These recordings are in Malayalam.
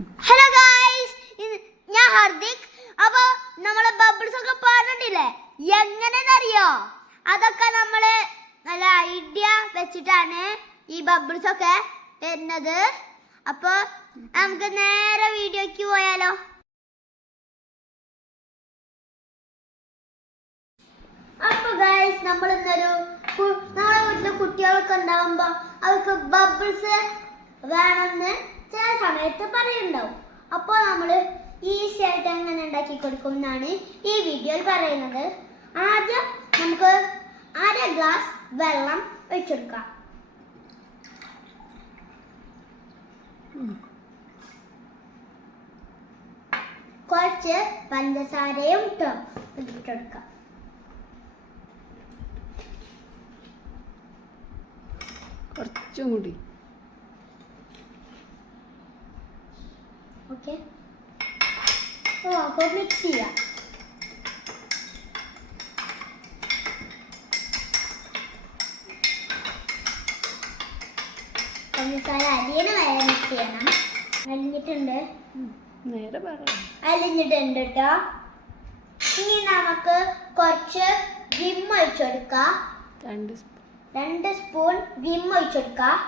ഹലോ ഗായ്സ്, ഞാൻ ഹർദിക്. അപ്പോൾ നമ്മളെ ബബിൾസ് ഒക്കെ പറഞ്ഞിട്ടില്ലേ, എങ്ങനെയെന്നറിയോ? അതൊക്കെ നമ്മൾ നല്ല ഐഡിയ വെച്ചിട്ടാണ് ഈ ബബിൾസ് ഒക്കെ വരുന്നത്. അപ്പോൾ നമുക്ക് നേരെ വീഡിയോക്ക് പോയാലോ. അപ്പോൾ ഗായ്സ്, നമ്മൾ ഇന്നൊരു നമ്മളെ വീട്ടിൽ കുട്ടികളൊക്കെ ഉണ്ടാകുമ്പോൾ അവർക്ക് ബബിൾസ് വേണമെന്ന് ചില സമയത്ത് പറയുന്നുണ്ടാവും. അപ്പോൾ നമ്മൾ ഈസി ആയിട്ട് എങ്ങനെ ഉണ്ടാക്കി കൊടുക്കും എന്നാണ് ഈ വീഡിയോയിൽ പറയുന്നത്. ആദ്യം നമുക്ക് 1/2 ഗ്ലാസ് വെള്ളം ഒഴിച്ചെടുക്കാം. കുറച്ച് പഞ്ചസാരയും ഇട്ടെടുക്കാം. കുറച്ചും കൂടി. ഓക്കെ, അപ്പോൾ മിക്സ് ചെയ്യാം. പഞ്ചസാര അരിയണ വരെ മിക്സ് ചെയ്യണം. അലിഞ്ഞിട്ടുണ്ട്, നേരെ പറയാം. അലിഞ്ഞിട്ടുണ്ട് കേട്ടോ. ഇനി നമുക്ക് കുറച്ച് വിം ഒഴിച്ചെടുക്കാം. 2 സ്പൂൺ വിം ഒഴിച്ചെടുക്കാം.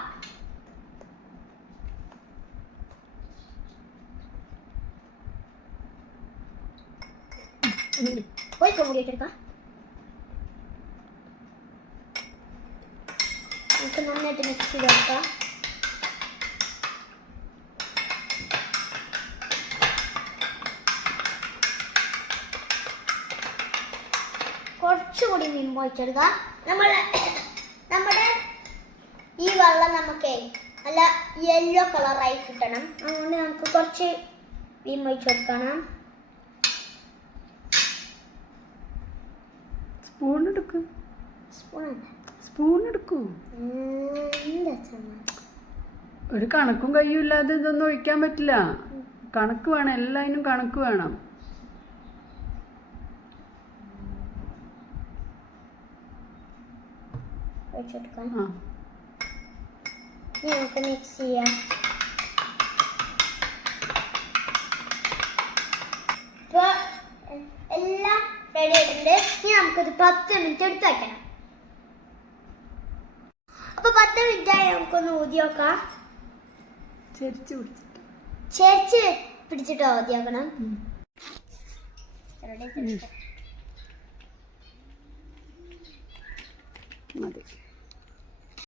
നമുക്ക് നന്നായിട്ട് മിക്സ് ചെയ്ത് വെക്കാം. കുറച്ചുകൂടി വിം ഒഴിച്ചെടുക്കുക. നമ്മുടെ ഈ വെള്ളം നമുക്ക് നല്ല യെല്ലോ കളറായി കിട്ടണം. അതുകൊണ്ട് നമുക്ക് കുറച്ച് വിം ഒഴിച്ചെടുക്കണം. സ്പൂൺ എടുക്കൂ. ഒരു കണക്കും കയ്യും ഇല്ലാതെ ഇതൊന്നും ഒഴിക്കാൻ പറ്റില്ല. കണക്ക് വേണം, എല്ലാത്തിനും കണക്ക് വേണം. നമുക്ക് മിക്സ് ചെയ്യാം. ഇപ്പോൾ എല്ലാം റെഡി ആയിട്ടുണ്ട്. ഇനി നമുക്കൊരു 10 മിനിറ്റ് എടുത്ത് വയ്ക്കണം. അപ്പോൾ 10 മിനിറ്റായി നമുക്കൊന്ന് ഊതി നോക്കാം. ചേർച്ച് പിടിച്ചിട്ട് ഊതി നോക്കണം. മതി.